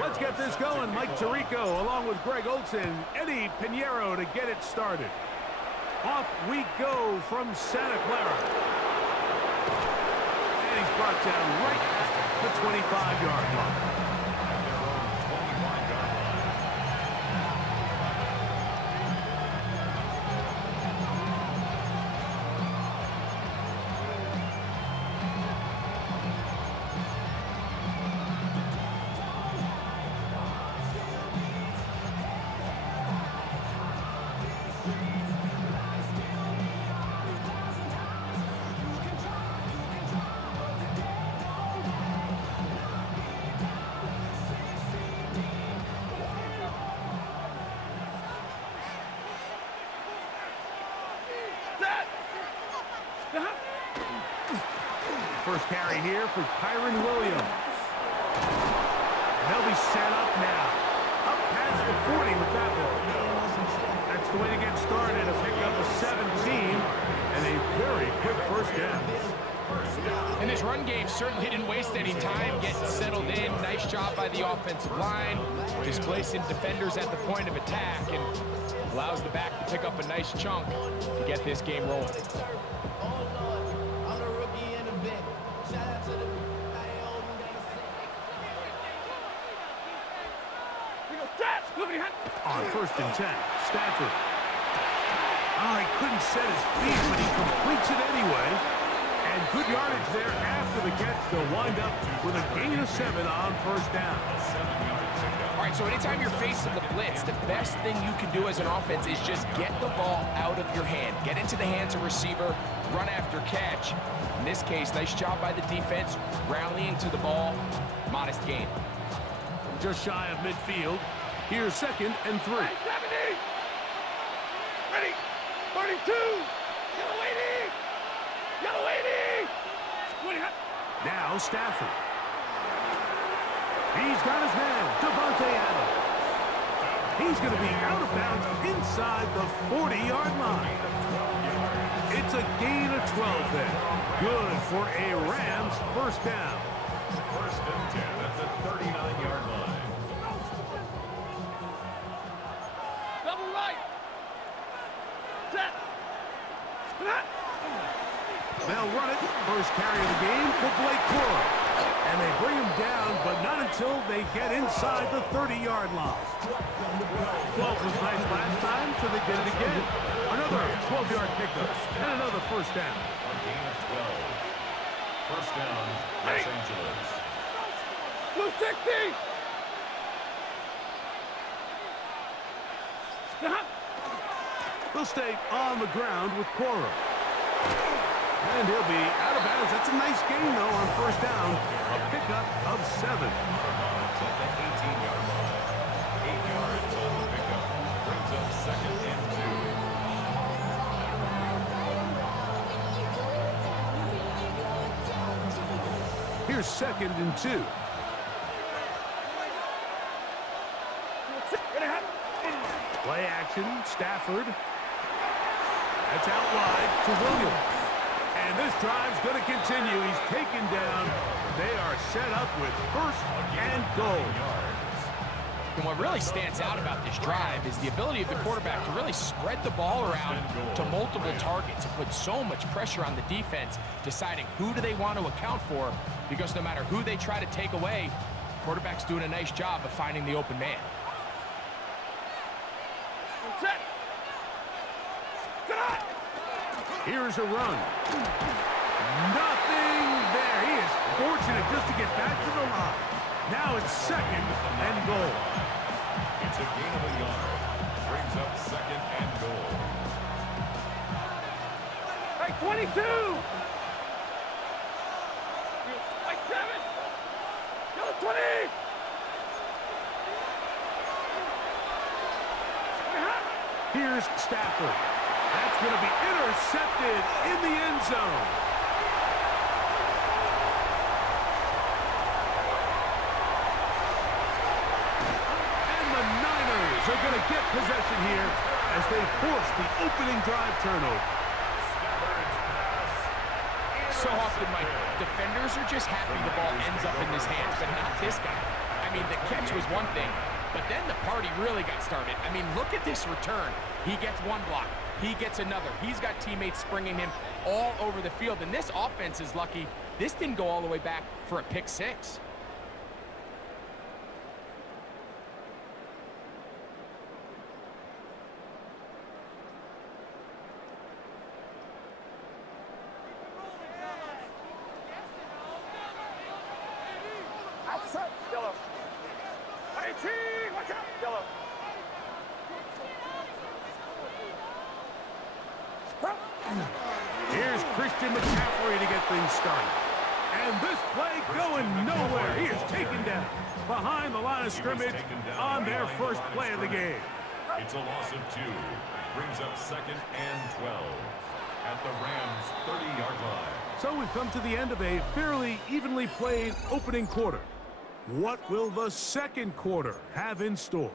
Let's get this going. Mike Tirico along with Greg Olson, Eddie Pinheiro to get it started. Off we go from Santa Clara. And he's brought down right at the 25-yard line. First carry here for Kyron Williams. And they'll be set up now. Up past the 40 with that one. That's the way to get started. A pickup of 17 and a very quick first down. And this run game certainly didn't waste any time getting settled in. Nice job by the offensive line, displacing defenders at the point of attack, and allows the back to pick up a nice chunk to get this game rolling. On 1st and 10, Stafford. Oh, he couldn't set his feet, but he completes it anyway. And good yardage there after the catch. They'll wind up with a gain of 7 on first down. All right, so anytime you're facing the blitz, the best thing you can do as an offense is just get the ball out of your hand. Get into the hands of receiver, run after catch. In this case, nice job by the defense, rallying to the ball. Modest gain. Just shy of midfield. Here's 2nd and 3. 70. Ready. 32. Yellow 80. Yellow 80. Now Stafford. He's got his man, Devontae Adams. He's going to be out of bounds inside the 40-yard line. It's a gain of 12 there. Good for a Rams first down. 1st and 10 at the 39-yard line. Double right. Set. They'll run it. First carry of the game for Blake Corum. And they bring him down, but not until they get inside the 30-yard line. 12 was nice last time, so they did it again. Another 12-yard pickup and another first down. A gain of 12. First down, Los Angeles. Blue 60. They'll stay on the ground with Corum. And he'll be out of bounds. That's a nice gain, though, on first down. A pickup of 7. At the 18-yard line. 8 yards on the pickup. Brings up 2nd and 2. Here's 2nd and 2. Play action, Stafford. That's out wide to Williams. And this drive's going to continue. He's taken down. They are set up with 1st and goal. And what really stands out about this drive is the ability of the quarterback to really spread the ball around to multiple targets and put so much pressure on the defense, deciding who do they want to account for, because no matter who they try to take away, the quarterback's doing a nice job of finding the open man. Set. Here's a run. Nothing there. He is fortunate just to get back to the line. Now it's 2nd and goal. It's a gain of a yard. Brings up 2nd and goal. Right, 22. Right, 7. Yellow 20. Here's Stafford. That's going to be intercepted in the end zone. And the Niners are going to get possession here as they force the opening drive turnover. So often, Mike, defenders are just happy the ball ends up in his hands, but not this guy. I mean, the catch was one thing, but then the party really got started. I mean, look at this return. He gets one block. He gets another. He's got teammates springing him all over the field, and this offense is lucky this didn't go all the way back for a pick six. Yellow. 18, watch out. Yellow. Here's Christian McCaffrey to get things started. And this play going nowhere. He is taken down behind the line of scrimmage on their first play of the game. It's a loss of 2. Brings up 2nd and 12 at the Rams' 30-yard line. So we've come to the end of a fairly evenly played opening quarter. What will the second quarter have in store?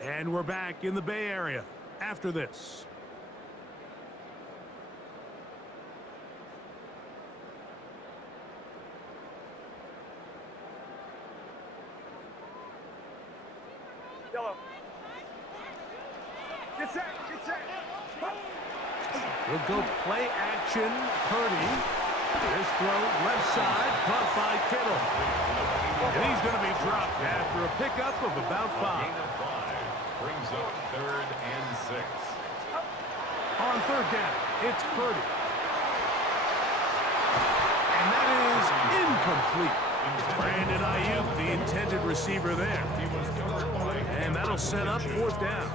And we're back in the Bay Area after this. Yellow. Get set, get set. He'll go play action. Purdy. This throw left side, caught by Kittle. And he's going to be dropped after a pickup of about 5. Gain of 5 brings up 3rd and 6. On 3rd down, it's Purdy. And that is incomplete. Brandon Ayuk, the intended receiver there. And that'll set up 4th down.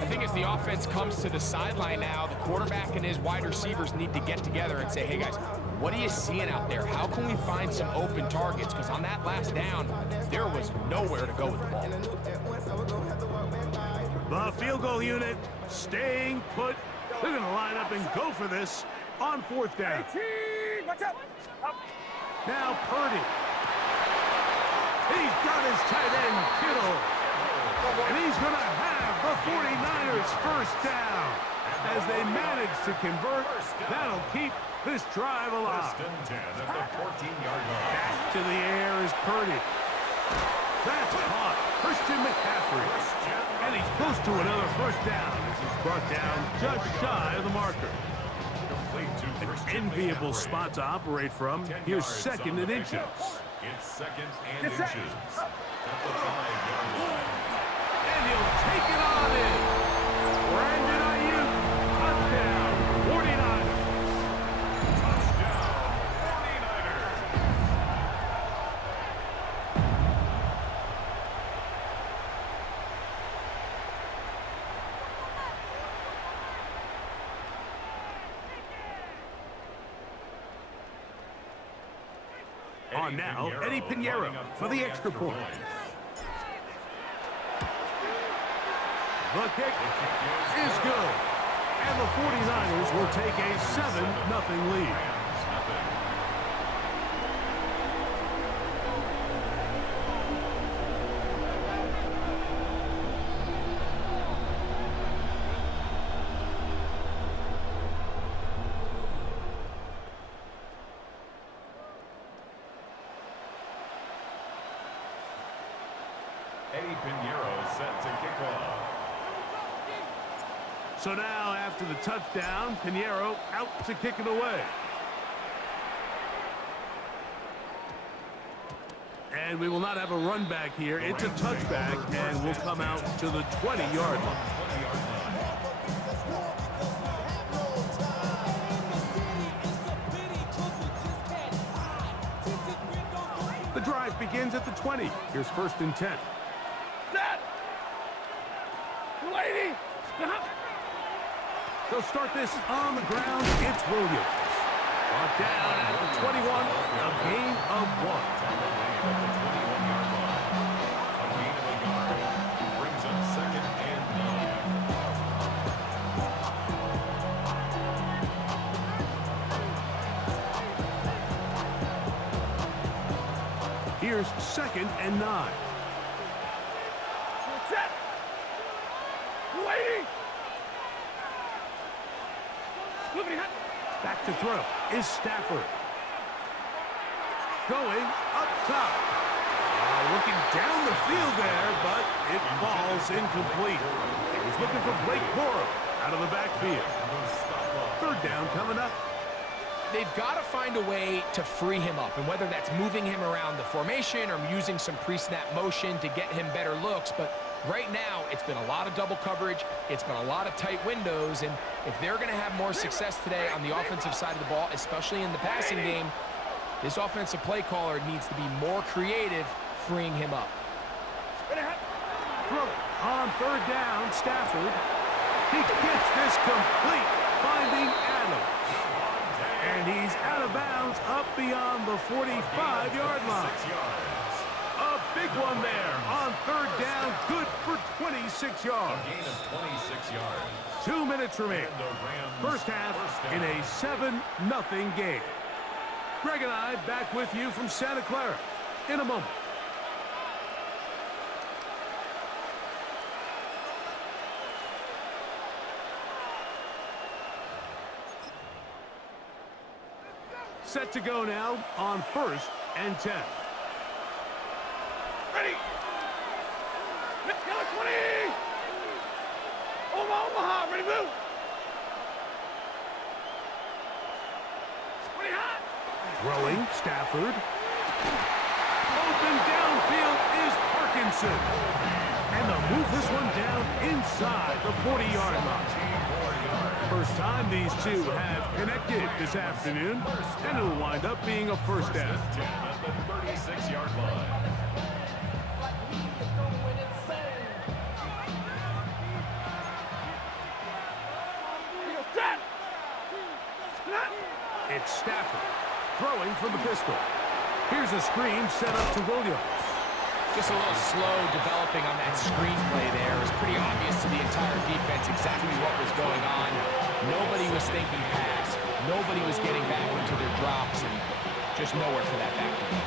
I think as the offense comes to the sideline now, the quarterback and his wide receivers need to get together and say, hey guys, what are you seeing out there? How can we find some open targets? Because on that last down, there was nowhere to go with the ball. The field goal unit staying put. They're going to line up and go for this on 4th down. 18, watch out. Up. Now Purdy. He's got his tight end, Kittle. And he's going to have the 49ers first down. As they manage to convert, that'll keep this drive alive. 1st and 10 at the 14-yard line. Back to the air is Purdy. That's caught. Christian McCaffrey. And he's close to another first down as he's brought down just shy of the marker. An enviable spot to operate from. Here's 2nd and inches. It's 2nd and inches at the 5-yard line. And he'll take it on in. Brandon Ayuk, touchdown, 49ers. Touchdown, 49ers. On now, Eddie Pinheiro for the extra point. The kick is good. And the 49ers will take a 7-0 lead. Eddie Pinheiro set to kick off. So now, after the touchdown, Pinheiro out to kick it away. And we will not have a run back here. It's a touchback, and we'll come out to the 20-yard line. The drive begins at the 20. Here's 1st and 10. Set. Lady. They'll start this on the ground. It's Williams. Brought down at the 21, a gain of 1. At the 21-yard line. A gain of a yard brings up 2nd and 9. Here's 2nd and 9. Set. Lady. Back to throw is Stafford. Going up top. Looking down the field there, but it falls incomplete. He's looking for Blake Corum out of the backfield. Third down coming up. They've got to find a way to free him up, and whether that's moving him around the formation or using some pre-snap motion to get him better looks, but right now it's been a lot of double coverage, it's been a lot of tight windows, and if they're going to have more success today on the offensive side of the ball, especially in the passing game, this offensive play caller needs to be more creative freeing him up. On third down, Stafford. He gets this complete, finding Adams. And he's out of bounds up beyond the 45-yard line. A big one there on third down, good for 26 yards. A gain of 26 yards. 2 minutes remain. First half in a 7-0 game. Greg and I back with you from Santa Clara in a moment. Set to go now on 1st and 10. Ready. Yellow 20. Omaha, ready, move. 20 hot. Throwing, Stafford. Open downfield is Parkinson. And they'll move this one down inside the 40-yard line. First time these two have connected this afternoon, and it'll wind up being a first down. 10 at the 36-yard line. It's Stafford throwing from the pistol. Here's a screen set up to Williams. Just a little slow developing on that screenplay there. It was pretty obvious to the entire defense exactly what was going on. Nobody was thinking pass. Nobody was getting back into their drops, and just nowhere for that back to go.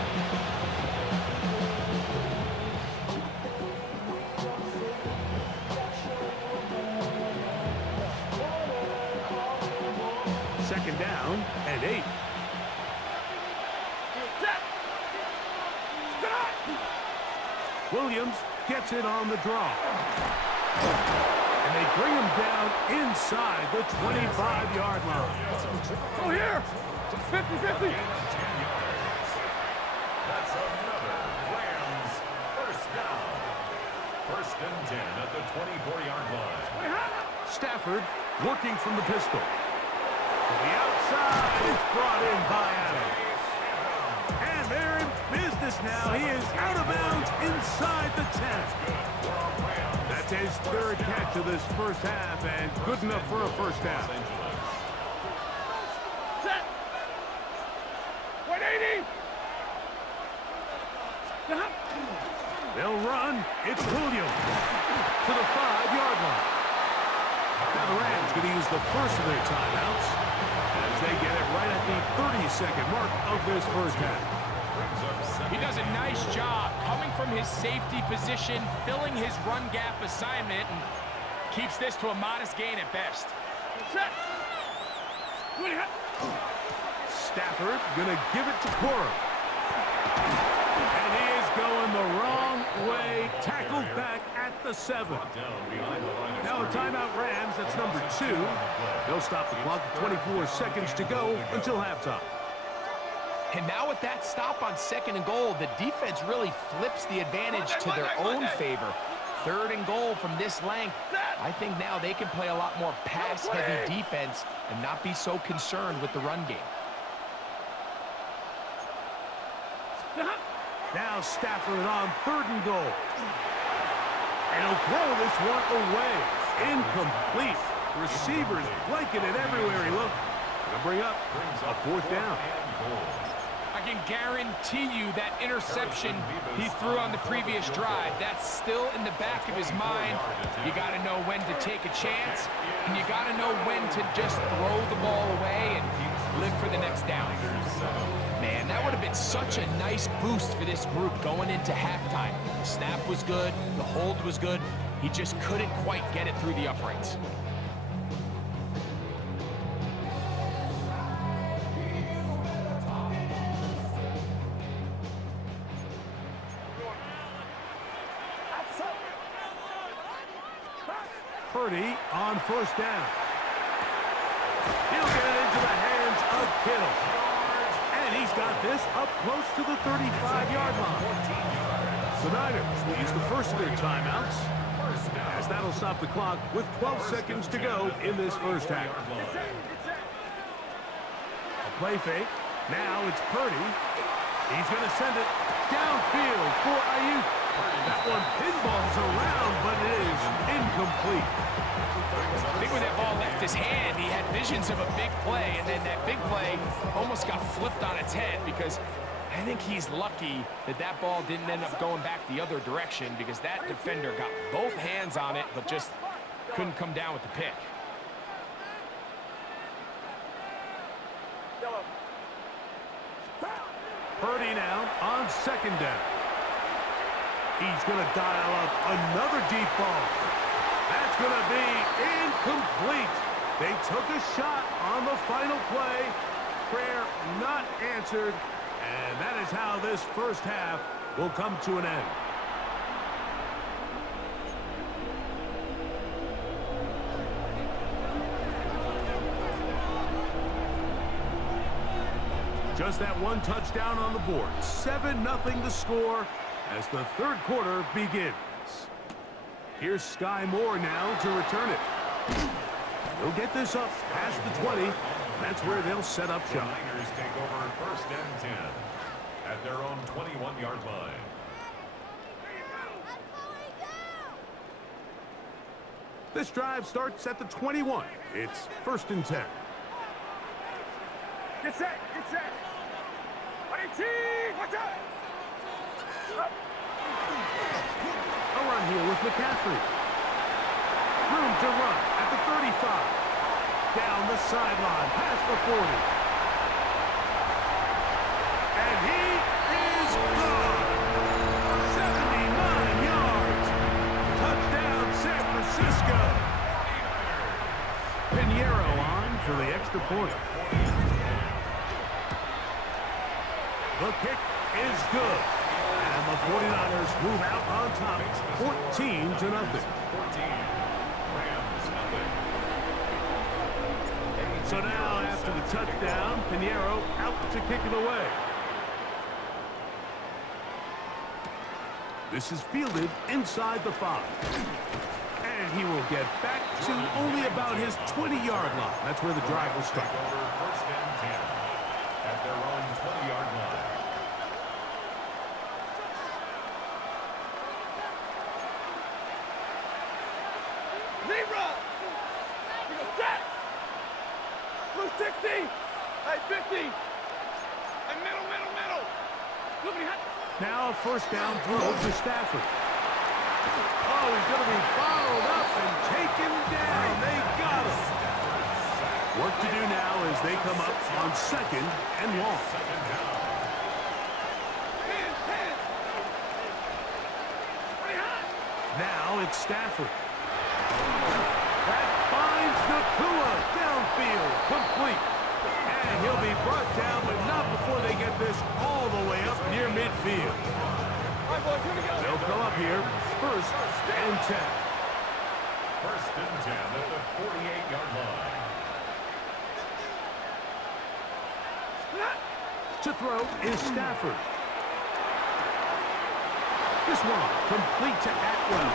Second down and 8. Williams gets it on the draw. And they bring him down inside the 25-yard line. Go here. 50-50. That's another Rams first down. 1st and 10 at the 24-yard line. Stafford working from the pistol. To the outside, it's brought in by Adams. And they're in business now. He is out of bounds inside the 10. That's his 3rd catch of this first half, and good enough for a first down. Set. 180. They'll run. It's Williams to the 5-yard line. Now the Rams going to use the first of their timeouts as they get it right at the 30-second mark of this first half. He does a nice job coming from his safety position, filling his run gap assignment, and keeps this to a modest gain at best. Stafford gonna give it to Corum. And he is going the wrong way. Tackled back at the 7. Now a timeout Rams, that's number 2. They'll stop the clock with 24 seconds to go until halftime. And now with that stop on 2nd and goal, the defense really flips the advantage to their own favor. 3rd and goal from this length. I think now they can play a lot more pass-heavy defense and not be so concerned with the run game. Now Stafford on 3rd and goal. And he'll throw this one away. Incomplete. Receivers blanketed everywhere he looked. Gonna bring up a 4th down. I can guarantee you that interception he threw on the previous drive, that's still in the back of his mind. You got to know when to take a chance, and you got to know when to just throw the ball away and live for the next down. Man, that would have been such a nice boost for this group going into halftime. The snap was good, the hold was good. He just couldn't quite get it through the uprights. Purdy on first down. He'll get it into the hands of Kittle. And he's got this up close to the 35-yard line. The Niners will use the first of their timeouts, as that'll stop the clock with 12 seconds to go in this first half. A play fake. Now it's Purdy. He's going to send it downfield for Ayuk. That one pinballs around, but it is incomplete. I think when that ball left his hand, he had visions of a big play, and then that big play almost got flipped on its head, because I think he's lucky that that ball didn't end up going back the other direction, because that defender got both hands on it but just couldn't come down with the pick. Purdy now on second down. He's going to dial up another deep ball. That's going to be incomplete. They took a shot on the final play. Prayer not answered. And that is how this first half will come to an end. Just that one touchdown on the board. 7-0 the score as the third quarter begins. Here's Sky Moore now to return it. He'll get this up past the 20. That's where they'll set up shop. The Niners take over first and 10 at their own 21-yard line. This drive starts at the 21. It's first and 10. Get set, get set. Watch out. A run here with McCaffrey. Room to run at the 35. Down the sideline, past the 40. And he is gone. 79 yards. Touchdown, San Francisco. Pinheiro on for the extra point. The kick is good. And the 49ers move out on top, 14-0. 14. Rams, nothing. So now, after the touchdown, Pinheiro out to kick it away. This is fielded inside the 5. And he will get back to only about his 20-yard line. That's where the drive will start. Over first and 10 at their own 20-yard line. Zebra. You go set. Blue 60. Hey, 50. Hey, middle. Look at Now a first down throw to Stafford. Oh, he's going to be bottled up and taken down. They got him. Work to do now as they come up on second and long. Now it's Stafford. That finds Nakua downfield, complete. And he'll be brought down, but not before they get this all the way up near midfield. They'll come up here, first and 10. First and 10 at the 48-yard line. To throw is Stafford. This one complete to Atwell.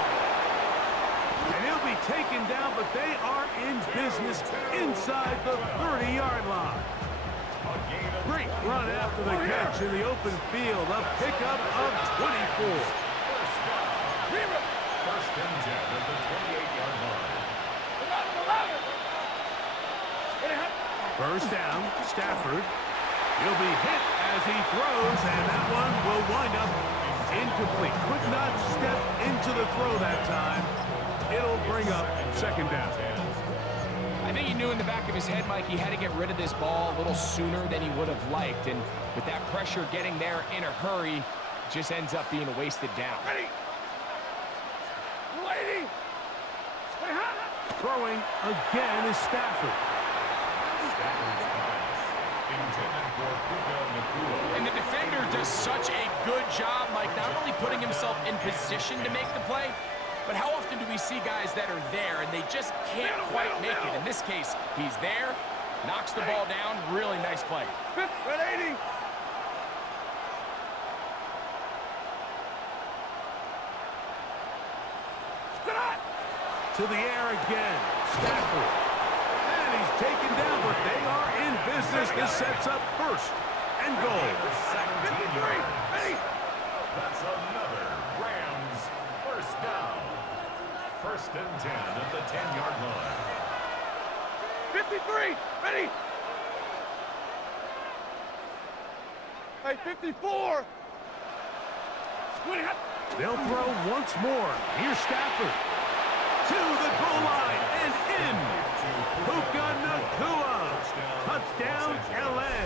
And he'll be taken down, but they are in business inside the 30-yard line. Great run after the catch in the open field. A pickup of 24. First and 10 at the 28-yard line. First down, Stafford. He'll be hit as he throws, and that one will wind up incomplete. Could not step into the throw that time. It'll bring up second down. I think he knew in the back of his head, Mike, he had to get rid of this ball a little sooner than he would have liked. And with that pressure getting there in a hurry, it just ends up being a wasted down. Throwing again is Stafford. And the defender does such a good job, Mike, not only putting himself in position to make the play, but how often do we see guys that are there and they just can't quite make it? In this case, he's there, knocks the ball down. Really nice play. 80. To the air again. Stafford. And he's taken down, but they are in business. This sets up first and goal. 17 yards. That's another Rams first down. First and 10 at the 10-yard line. 53. Ready. Hey, 54. They'll throw once more. Here's Stafford. To the goal line and in. Puka Nacua. Touchdown, L.A.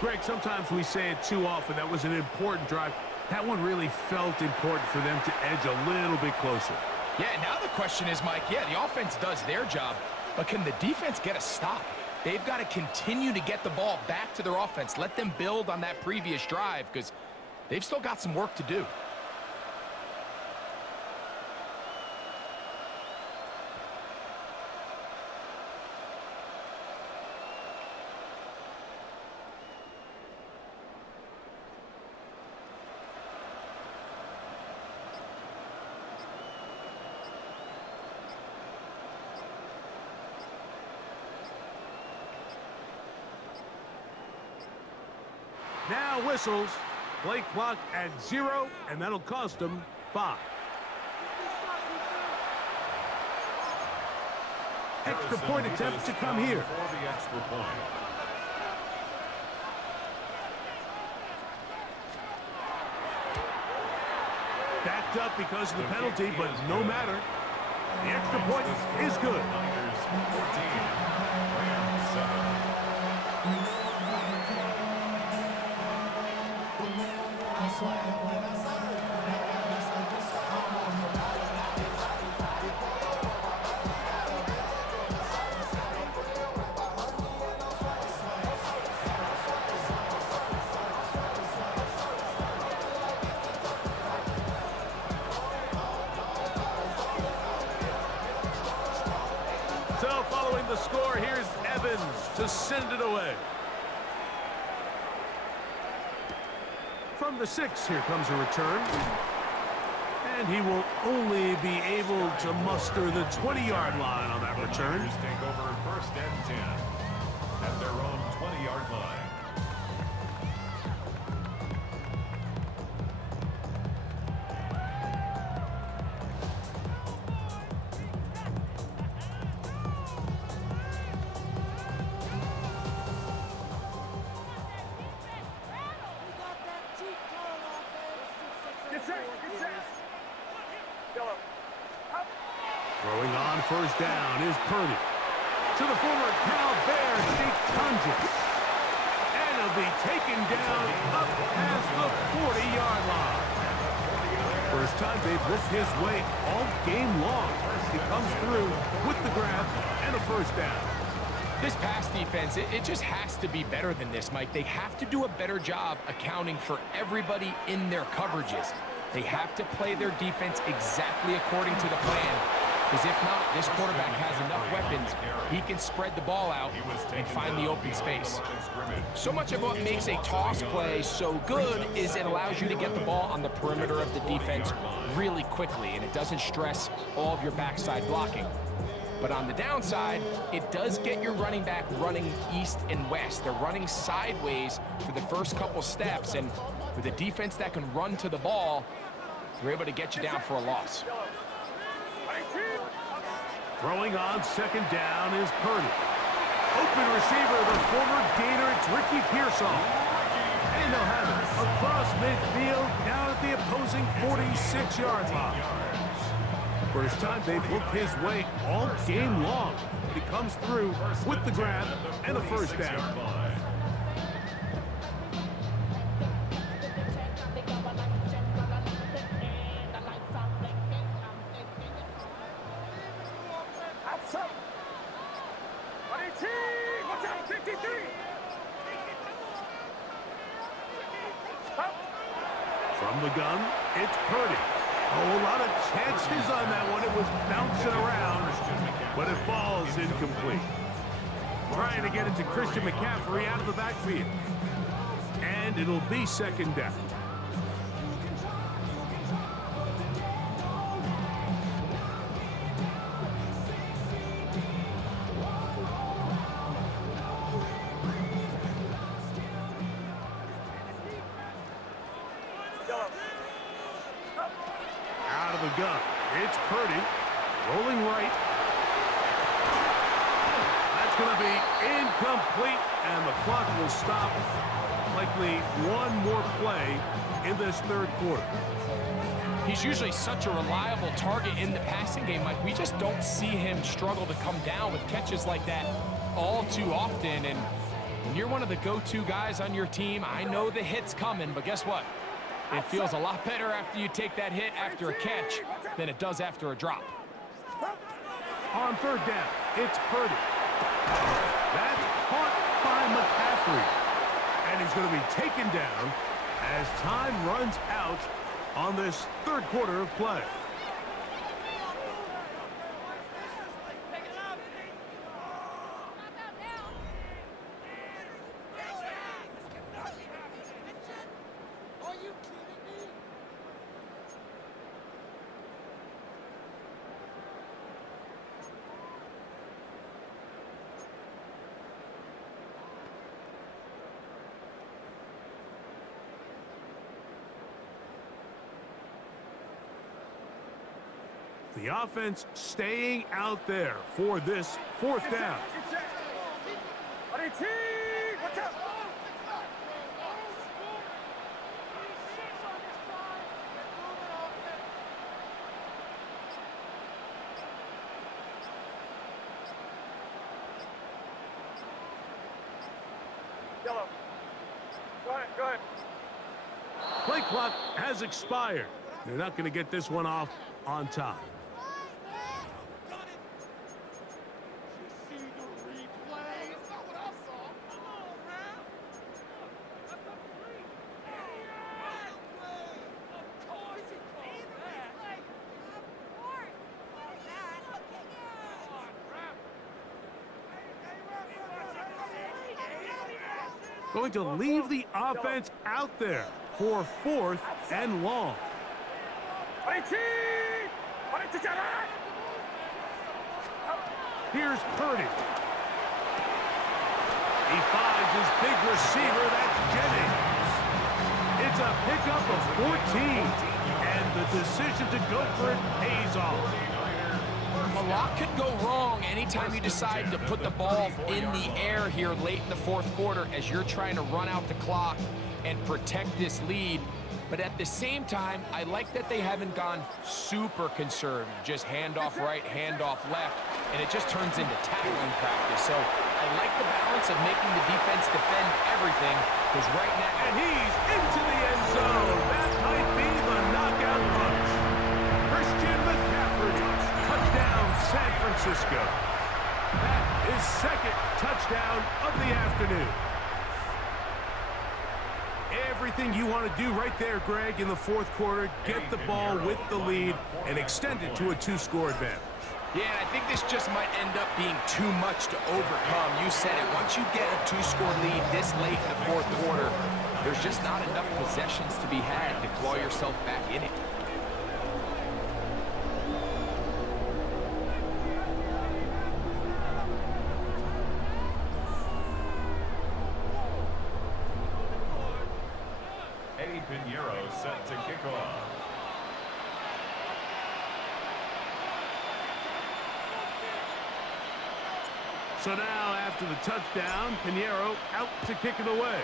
Greg, sometimes we say it too often. That was an important drive. That one really felt important for them to edge a little bit closer. Yeah, now the question is, Mike, yeah, the offense does their job, but can the defense get a stop? They've got to continue to get the ball back to their offense. Let them build on that previous drive because they've still got some work to do. Now whistles. Play clock at 0, and that'll cost them 5. Extra point attempt to come here. For the extra point. Backed up because of the penalty, but no matter. The extra point is good. Niners 14, Rams 7. So following the score, here's Evans to send it away. From the 6, here comes a return. And he will only be able to muster the 20-yard line on that return. Niners take over first and 10 at their own 20-yard line. Throwing on first down is Purdy. To the former Cal Bear, Jake Tunges. And he'll be taken down up past the 40-yard line. First time they've looked his way all game long. He comes through with the grab and a first down. This pass defense, it just has to be better than this, Mike. They have to do a better job accounting for everybody in their coverages. They have to play their defense exactly according to the plan. Because if not, this quarterback has enough weapons. He can spread the ball out and find the open space. So much of what makes a toss play so good is it allows you to get the ball on the perimeter of the defense really quickly, and it doesn't stress all of your backside blocking. But on the downside, it does get your running back running east and west. They're running sideways for the first couple steps, and with a defense that can run to the ball, they're able to get you down for a loss. Throwing on second down is Purdy. Open receiver, the former Gator, it's Ricky Pearsall. And they'll have it across midfield, down at the opposing 46-yard line. First time they've looked his way all game long. He comes through with the grab and a first down. From the gun, it's Purdy. Oh, a lot of chances on that one. It was bouncing around, but it falls incomplete. Trying to get it to Christian McCaffrey out of the backfield. And it'll be second down. Out of the gun, it's Purdy, rolling right. That's going to be incomplete, and the clock will stop. Likely one more play in this third quarter. He's usually such a reliable target in the passing game, Mike. We just don't see him struggle to come down with catches like that all too often. And when you're one of the go-to guys on your team, I know the hit's coming, but guess what? It feels a lot better after you take that hit after a catch than it does after a drop. On third down, it's Purdy. That's caught by McCaffrey. And he's going to be taken down as time runs out on this third quarter of play. The offense staying out there for this fourth down. Yellow. Go ahead. Play clock has expired. They're not going to get this one off on time. Going to leave the offense out there for fourth and long. Here's Purdy. He finds his big receiver, that's Jennings. It's a pickup of 14, and the decision to go for it pays off. A lot could go wrong anytime you decide to put the ball in the air here late in the fourth quarter as you're trying to run out the clock and protect this lead. But at the same time, I like that they haven't gone super conservative. Just handoff right, handoff left, and it just turns into tackling practice. So I like the balance of making the defense defend everything, because right now... And he's into the end zone. That might be the knockout punch. Christian McCaffrey, touchdown San Francisco. That is second touchdown of the afternoon. Everything you want to do right there, Greg, in the fourth quarter, get the ball with the lead and extend it to a two-score advantage. Yeah, I think this just might end up being too much to overcome. You said it. Once you get a two-score lead this late in the fourth quarter, there's just not enough possessions to be had to claw yourself back in it. Set to kick off. So now, after the touchdown, Pinheiro out to kick it away.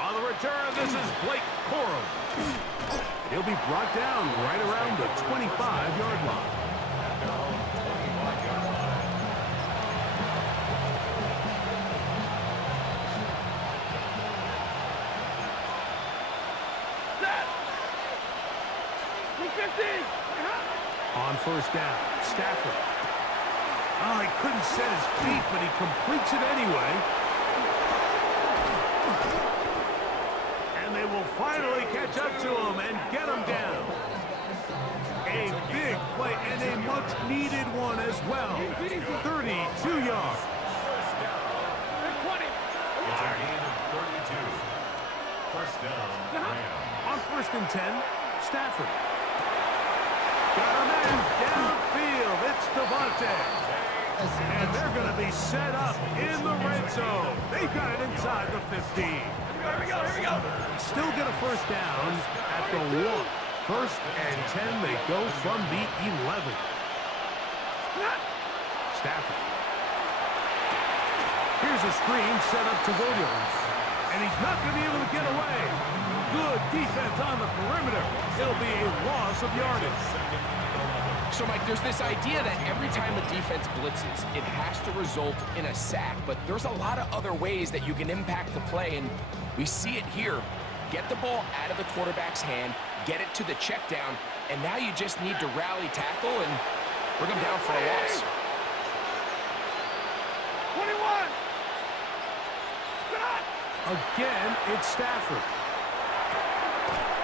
On the return, this is Blake Corum. He'll be brought down right around the 25-yard line. On first down, Stafford. Oh, he couldn't set his feet, but he completes it anyway. catch up to him and get him down. A big play and a much-needed one as well. 32 yards. It's a gain of 32. First down, Rams. On 1st and 10, Stafford. Got him in downfield. It's Devontae. And they're going to be set up in the red zone. They've got it inside the 15. Here we go. Still get a first down at the 1. 1st and 10, they go from the 11. Stafford. Here's a screen set up to Williams. And he's not going to be able to get away. Good defense on the perimeter. It'll be a loss of yardage. So, Mike, there's this idea that every time the defense blitzes, it has to result in a sack. But there's a lot of other ways that you can impact the play, and we see it here. Get the ball out of the quarterback's hand, get it to the check down, and now you just need to rally tackle and bring them down for a loss. 21. Again, it's Stafford.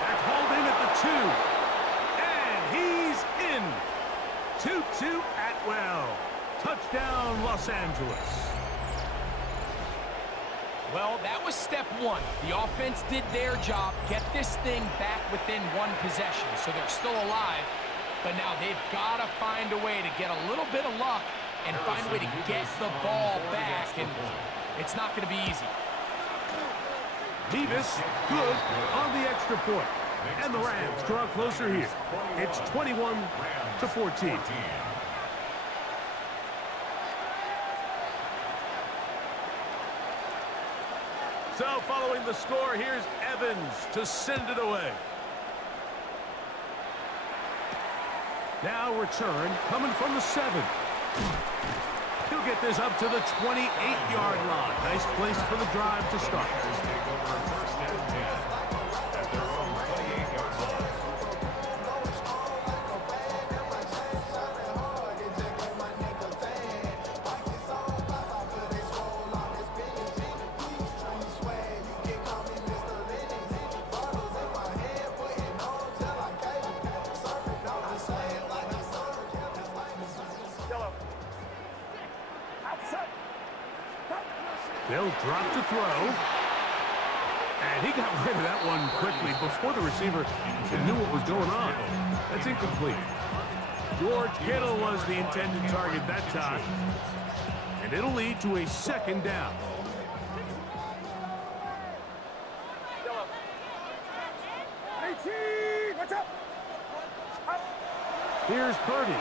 That's hauled in at the 2. And he's in. 2-2 Atwell. Touchdown, Los Angeles. Well, that was step 1. The offense did their job, get this thing back within 1 possession, so they're still alive. But now they've got to find a way to get a little bit of luck and find a way to get the ball back, and it's not going to be easy. Davis, good on the extra point. And the Rams draw closer here. It's 21-14. So following the score, here's Evans to send it away. Now return coming from the 7. He'll get this up to the 28-yard line. Nice place for the drive to start. They'll drop to throw. And he got rid of that one quickly before the receiver knew what was going on. That's incomplete. George Kittle was the intended target that time. And it'll lead to a 2nd down. What's up? Here's Purdy.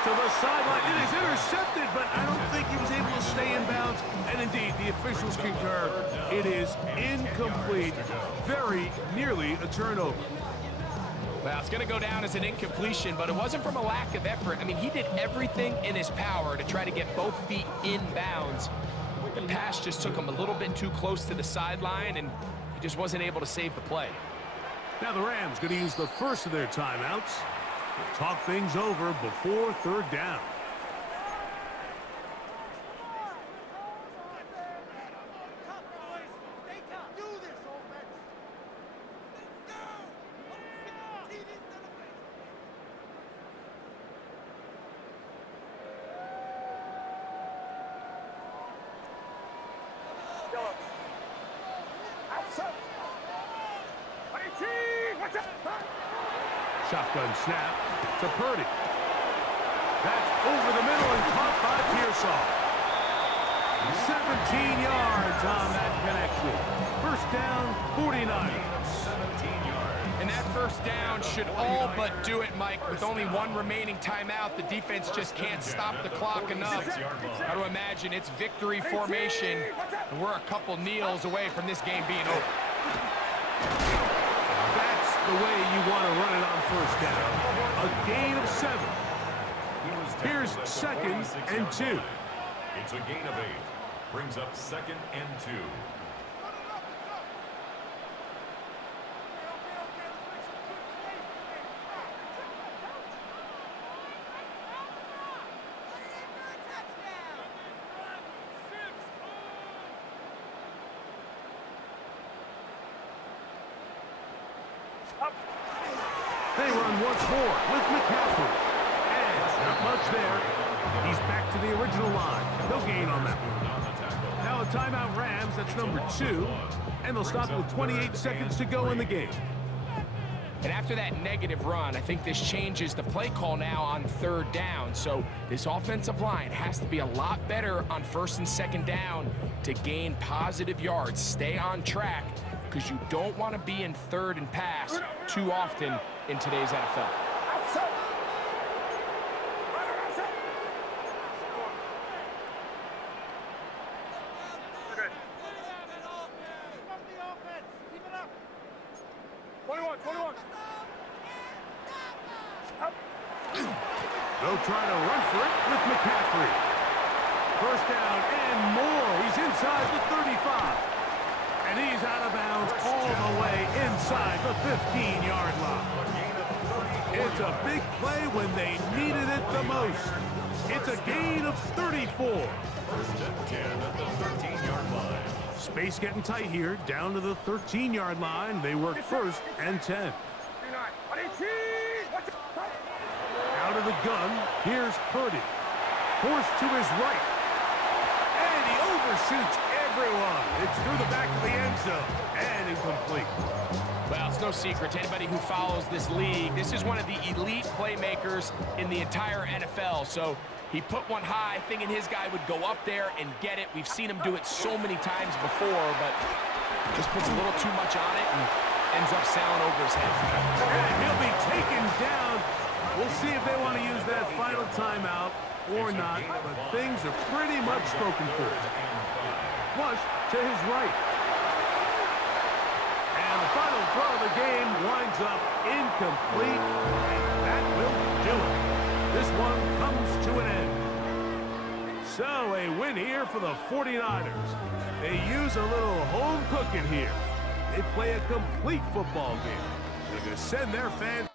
To the sideline. It is intercepted, but I don't think he was able to stay in bounds. And indeed, the officials concur. It is incomplete. Very nearly a turnover. Well, it's going to go down as an incompletion, but it wasn't from a lack of effort. I mean, he did everything in his power to try to get both feet in bounds. The pass just took him a little bit too close to the sideline, and he just wasn't able to save the play. Now the Rams going to use the first of their timeouts. Talk things over before 3rd down. Shotgun snap to Purdy. That's over the middle and caught by Pearsall. 17 yards on that connection. First down, 49ers. 17 yards. And that first down should all but do it, Mike. With only 1 remaining timeout, the defense just can't stop the clock enough. Got to imagine it's victory formation, and we're a couple kneels away from this game being over. That's the way you want to run it on first down. A gain of 7. Here's 2nd and 2. It's a gain of 8. Brings up 2nd and 2. They run once more with McCaffrey. And not much there. He's back to the original line. No gain on that one. Now a timeout Rams, that's number 2. And they'll stop with 28 seconds to go in the game. And after that negative run, I think this changes the play call now on 3rd down. So this offensive line has to be a lot better on 1st and 2nd down to gain positive yards. Stay on track, because you don't want to be in 3rd and pass too often in today's NFL. They'll try to run for it with McCaffrey. 1st down and more. He's inside the 35. And he's out of bounds all the way inside the 15-yard line. It's a big play when they needed it the most. It's a gain of 34. 1st and 10 at the 13-yard line. Space getting tight here, down to the 13-yard line. They work 1st and 10. Out of the gun, here's Purdy. Forced to his right. And he overshoots everyone. It's through the back of the end zone. And incomplete. Well, it's no secret to anybody who follows this league. This is one of the elite playmakers in the entire NFL. So he put one high, thinking his guy would go up there and get it. We've seen him do it so many times before, but just puts a little too much on it and ends up sailing over his head. And he'll be taken down. We'll see if they want to use that final timeout or not, but things are pretty much spoken for. Flush to his right. And the final throw of the game winds up incomplete, and that will do it. This one comes to an end. So a win here for the 49ers. They use a little home cooking here. They play a complete football game. They're going to send their fans